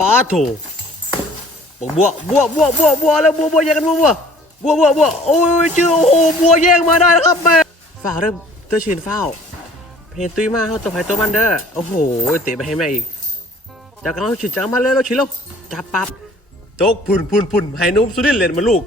ปาโถบัวบัวบัวบัวบัวแล้วบัวบัวแย่งกันบัวบัวบัวบัวบัวโอ้ยชื่อโอ้โหบัวแย่งมาได้แล้วครับแม่ฝ่าเริ่มเตอร์ชินเฝ้า เพนตุ้ยมาเข้าตัวไผ่ตัวมันเด้อโอ้โหเตะไปให้แม่อีกจากกันเราฉินจากมาเลยเราฉินแล้วจับปั๊บโจกพุ่นพุ่นพุ่นให้นุ่มสุดินเล่นมาลูก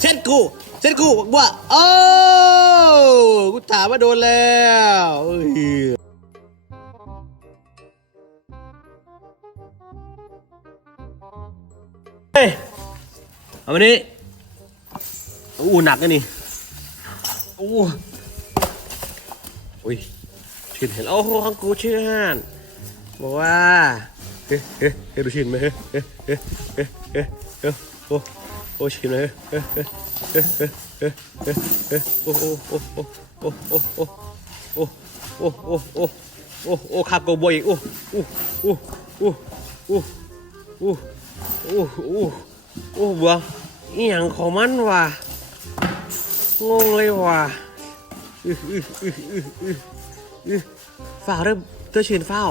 เช็ดกูเช็ดกูบอกว่าโอ้ กูถามว่าโดนแล้วเฮ้ยเอามานี่อู้หนักนะนี่อู้อุ้ยชินเห็นโอ้โหข้างกูชื่อฮันบอกว่าเฮ้ยเฮ้ยเฮ้ยดูชินไหมเฮ้ยเฮ้ยเฮ้ยเฮ้ยเฮ้ยเฮ้ยโอ้โอ้ชินไหมเฮ้ยเฮ้ยเฮ้ยเฮ้ย เฮ้ยเฮ้ยเฮ้ยโอ้โอ้โอ้โอ้โอ้โอ้โอ้โอ้โอ้โอ้โอ้โอ้โอ้คาโกบอยโอ้โอ้โอ้โอ้โอ้โอ้โอ้โอ้โอ้บัวอีหยังของมันวะงงเลยว่ะอื้ออื้ออื้ออื้ออื้ออื้อฝ่าเริ่มเตอร์ชินเฝ้า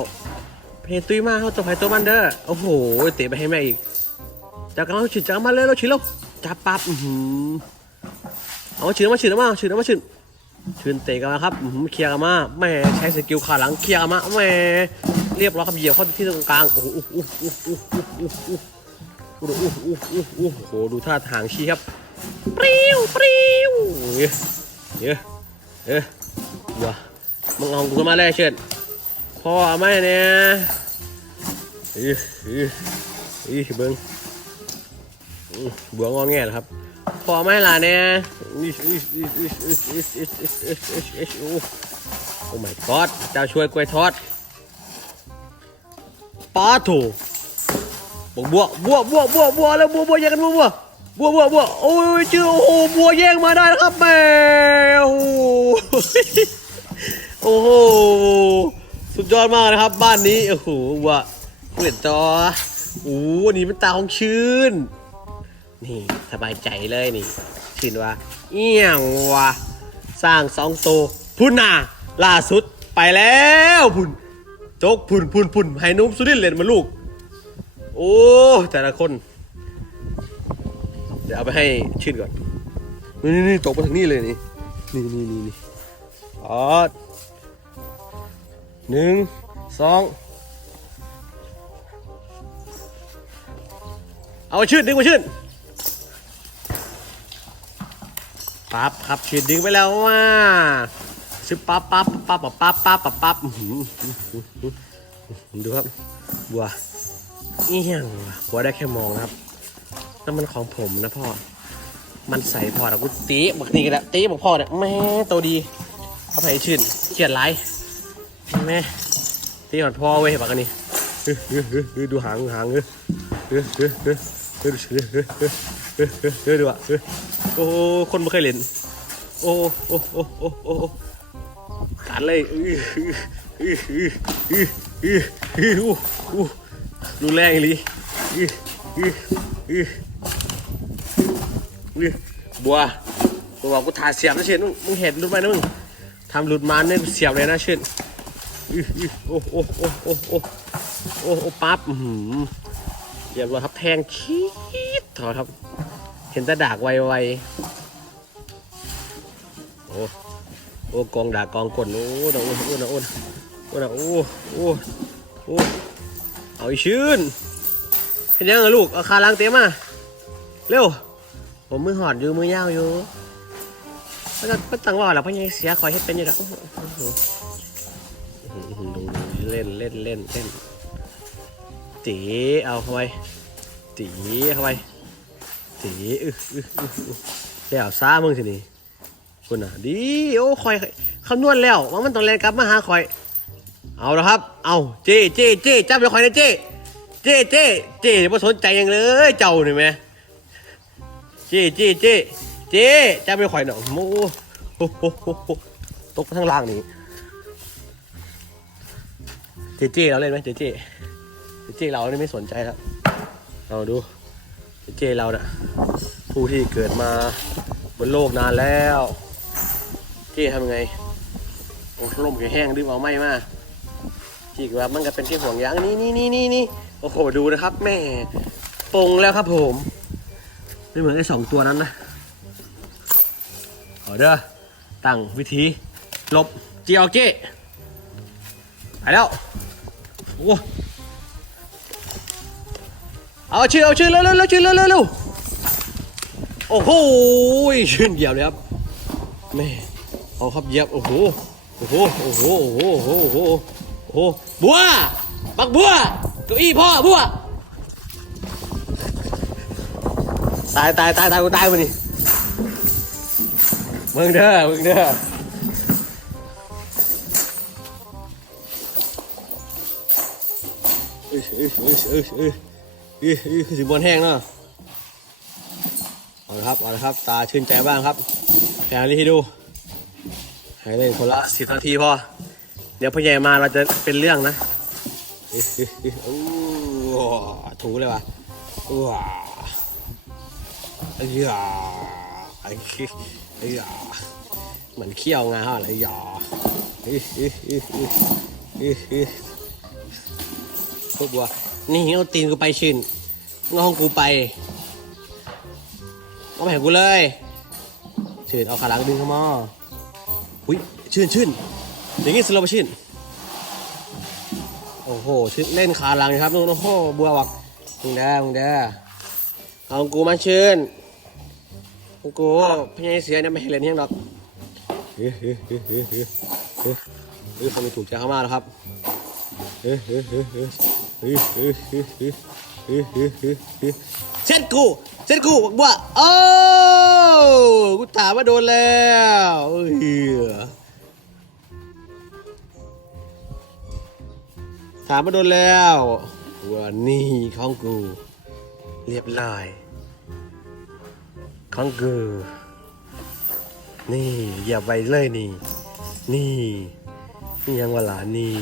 เพนตุ้ยมาเข้าตัวไผ่ตัวมันเด้อโอ้โหเตะไปให้แม่อีกจากกันเราฉินจากมาเลยเราฉินแล้วจับปั๊บอือ เอามาฉืนมาฉืนมาฉืนมาฉืนฉืนเตะกันมาครับเคลียร์กันมาแม่ใช้สกิลขาหลังเคลียร์กันมาแม่เรียบร้อยครับเหยียบเข้าที่ตรงกลางโอ้โหโอ้โหโอ้โหโอ้โหโอ้โหโอ้โหดูท่าทางชี้ครับปริ้วปริ้วเยอะเยอะเยอะมึงเอากูมาแล้เชิญพ่อแม่เนี่ยอีอีอีเบิ้งเบื้องงอแงนะครับ พอไหมล่ะเนี่ยโอ้โอ้ my god เจ้าช่วยกล้วยทอดปลาถูบัวบัวบัวบัวบัวบัวแล้วบัวบัวแย่งกันบัวบัวบัวบัวบัวโอ้ยชื่อโอ้โหบัวแย่งมาได้ครับแม่โอ้โหสุดยอดมากนะครับ บ้านนี้โอ้โหบัวเกล็ดจอโอ้โหนี่เป็นตาของชื่น นี่สบายใจเลยนี่ชื่นว่า เอี่ยงวะสร้างสองโตวพุ่นน่ะล่าสุดไปแล้วพุ่นโจกพุ่นพุ่นพุ่นให้นุ่มสุดินเล่นมาลูก โอ้แต่ละคน เดี๋ยวเอาไปให้ชื่นก่อนนี่นี่นี่ตกมาถึงนี่เลยนี่ นี่นี่นี่นี่อ๋อหนึ่งสองเอาชื่นดึงมาชื่น ปั๊บครับฉีดดึงไปแล้วว่าซึบปั๊บปั๊บปั๊บปั๊บปั๊บปั๊บปั๊บดูครับบัวเอี่ยงบัวได้แค่มองครับนั่นมันของผมนะพ่อ มันใส่พอแล้วกูตีบอกนี่กันแล้วตีบอกพ่อเนี่ยแม่ตัวดีเอาไปชื่นเขียดไรแม่ตีหอดพ่อเว้ยบอกกันนี่ดูหางหางเออดูอะ โอ้คนไม่เคยเล่น โอ้โอ้โอ้โอ้โอ้โอ้กันเลยอื้ออื้ออื้ออื้ออื้ออื้ออู้อู้ดูแรงอีหลีอื้ออื้ออื้อนี่บัวกูบอกกูถ่ายเสียบนะเชนมึงมึงเห็นรู้ไหมนะมึงทำหลุดมาเนี่ยเสียบเลยนะเชนอื้ออื้อโอ้โอ้โอ้โอ้โอ้โอ้โอ้ปั๊บอื้อหือเรียบร้อยครับแทงคีดถอดครับ เห็นต่ดากไวๆโอ้โอ้กองดากกองกลนโอ้นะโอ้นะโอ้นะโอ้นะโอ้นะโอ้โอ้โอ้เอาอีชื่นเห็นยังลูกเอาคาล้างเต็มมาเร็วผมมือหอดอยู่มือยาวอยู่ก็จะก็ตังว่าแล้วพ่อยังเสียคอยเฮ็ดเป็นอยู่แล้วเล่นเล่นเล่นเล่นตีเอาเข้าไปตีเข้าไป ตีแล้วซ่ามึงสินี่คุณอะดีโอ้คอยคำนวณแล้วว่ามันต้องแรงกลับมาหาคอย เอาละครับ เอาเจ๊เจ๊เจ๊จับเดี๋ยวคอยนะเจ๊เจ๊เจ๊เจ๊ไม่สนใจยังเลย เจ้าหนี่ไหมเจ๊เจ๊เจ๊เจ๊จะไปข่อยหน่อยโมโอ้โหตกไปข้งล่างนี่เจ๊เจ๊เราเล่นไหมเจ๊เจ๊เจ๊เจเราเนี่ไม่สนใจแล้วเอาดู เจเจ๊เราน่ะผู้ที่เกิดมาบนโลกนานแล้วเจทำยังไงโอ้ลมแห้งดึงเอาไม้มาจีกว่ามันก็เป็นแค่ห่วงยางนี่นี่นี่นี่นี่โอ้โหดูนะครับแม่ปงแล้วครับผมไม่เหมือนไอ้สองตัวนั้นนะเอาเด้อตั้งวิธีลบจีออเก้ไปแล้วโอ้ เอาชื่อเอาชื่อเร็วเร็วเร็วชื่อเร็วเร็วเร็วโอ้โหชื่นเหยียบเลยครับแม่เอาครับเหยียบโอ้โหโอ้โหโอ้โหโอ้โหโอ้โหโอ้โหบัวบักบัวเก้าอี้พ่อบัวตายตายตายตายกูตายมาดิมึงเด้อมึงเด้อเอ้ยเอ้ยเอ้ยเอ้ย อ้ยเอ้ยเอ้ยคือสิบอลแห้งเนาะเอาละครับเอาละครับ ตาชื่นใจบ้างครับแกนที่ให้ดูให้เล่นคนละสิบนาทีพอเดี๋ยวพ่อใหญ่มาเราจะเป็นเรื่องนะเอ้ยเอ้ยเอ้ยโอ้ถูเลยวะว้าไอ้ยาไอ้ขี้ไอ้ยาเหมือนเขี้ยวงาอะไรไอ้ยาเอ้ยเอ้ยเอ้ยเอ้ยเอ้ยเอ้ยพวกบัว นี่เอาตีนกูไปชินงห้องกูไปเอาแห่กูเลยชื่นเอาขาหลังดึงเข้ามาอุ้ยชื่นชื่นอย่างงี้สโลว์ไปชื่นโอ้โหชื่นเล่นขาหลังนะครับนู่นโอ้โหบัวบอกมึงเด้อมึงเด้อเอาของกูมาชื่นกูพี่ใหญ่เสียเนี่ยไม่ให้เล่นเฮียงหรอกเฮ้ยเฮ้ยเฮ้ยเฮ้ยเฮ้ยเฮ้ยเฮ้ยเขาไม่ถูกใจเขามากแล้วครับเฮ้ยเฮ้ยเฮ้ย เช่นกูเช่นกูบอว่าโอ้กูถามว่าโดนแล้วเฮียถามว่าโดนแล้ววันนี้ของกู เรียบร้อยของกูนี่อย่าไปเลยนี่ นี่นี่ยังว่าหลานนี่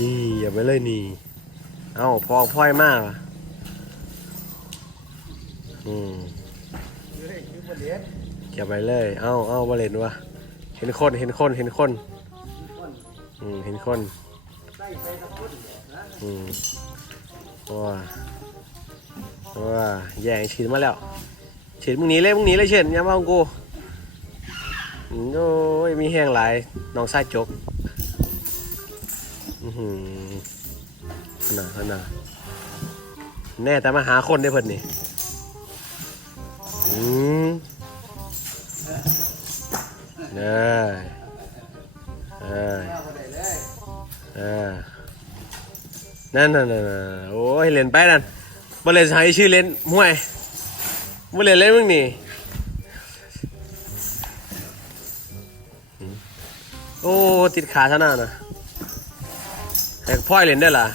นี่อย่าไปเลยนี่ เอ้าพอพ่อยมากอืมอย่าไปเลย เอ้าเอ้าบาเลนวะเห็นคนเห็นคนเห็นคนอืมเห็นคนอืมว้าว้าแย่งฉีดมาแล้วฉีดมึงหนีเลยมึงหนีเลยเช่นอยังมาของกูโอ้ยมีแห้งหลายน้องไส้จก ขนาดขนาดแน่แต่มาหาคนได้เพิ่นนี่อืมเน่เออเออนั่นนั่นนั่นนั่นโอ้ยเล่นไปนั่นบ่เล่นใช้ชื่อเล่นมวยบ่เล่นเล่นมึงนี่โอ้ ติดขาซะหน้าน่ะ แต่พลอยเล่นได้ล่ะ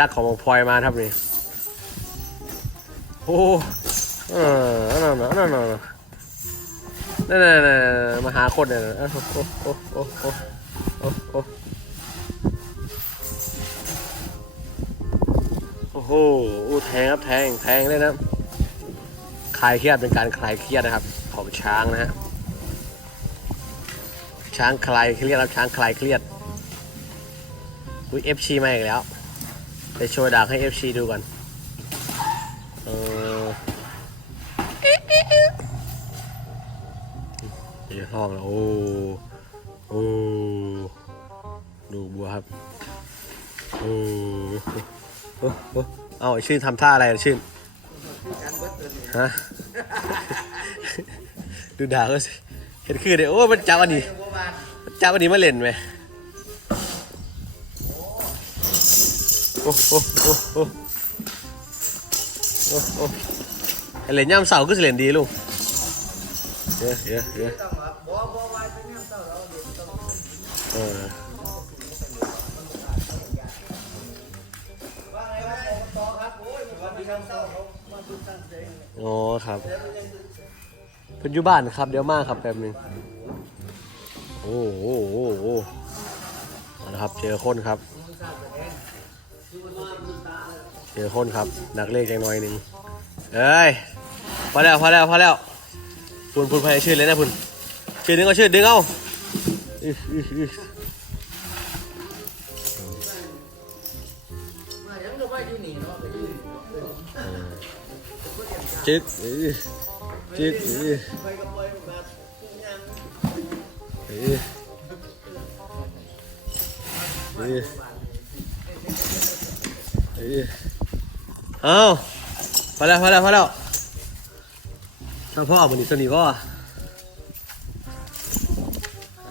รักของพลอยมาครับนี่โอ้เออนั่นน่ะนั่นน่ะนั่นนั่นน่ะมาหาคนเนี่ยโอ้โอ้โอ้โอ้โอ้โอ้โอ้โหอู้แทงครับแทงแทงเลยนะคลายเครียดเป็นการคลายเครียดนะครับ ของช้างนะฮะช้างคลายเครียดครับช้างคลายเครียด อุ้ย FC มาอีกแล้ว ไปโชว์ดากให้ FC ดูก่อน เออเดี๋ยวห้องแล้วโอ้โอ้ดูบัวครับโอ้โอ้โอ้เอาชื่นทำท่าอะไรชื่นฮะดูด่าก็เห็นคือเดี๋ยวโอ้มันจับอันนี้จับอันนี้มาเล่นไหม โอ้โอ้โอ้โอ้โอ้โอ้ไอ้เหรียญย่ำเสาก็เหรียญดีลูกเยอะเยอะเยอะเอออ๋อครับเป็นอยู่บ้านครับ เดี๋ยวมาครับแป๊บนึง โอ้โหโอ้โหเอาละครับ เจอคนครับ เจอคนครับนักเลขจังน้อยหนึ่งเอ้ยพอแล้วพอแล้วพอแล้วพุ่นพุ่นพายชื่นเลยนะพุ่นชื่นดึงเอาชื่นดึงเอาจิตจิตเออ เอาพอแล้วพอแล้วพอแล้วถ้าพ่อวันนี้สนิทพ่อ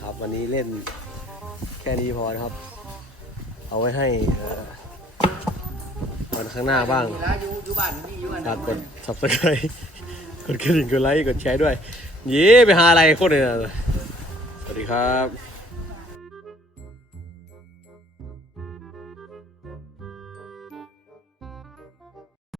ครับวันนี้เล่นแค่นี้พอนะครับ เอาไว้ให้เอ่อวันข้างหน้าบ้างนี่ละอยู่อยู่บ้านนี่อยู่บ้านฝากกด subscribe กดกระดิ่งกดไลค์กดแชร์ด้วย เย้ไปหาอะไรโคตรเลยนะสวัสดีครับ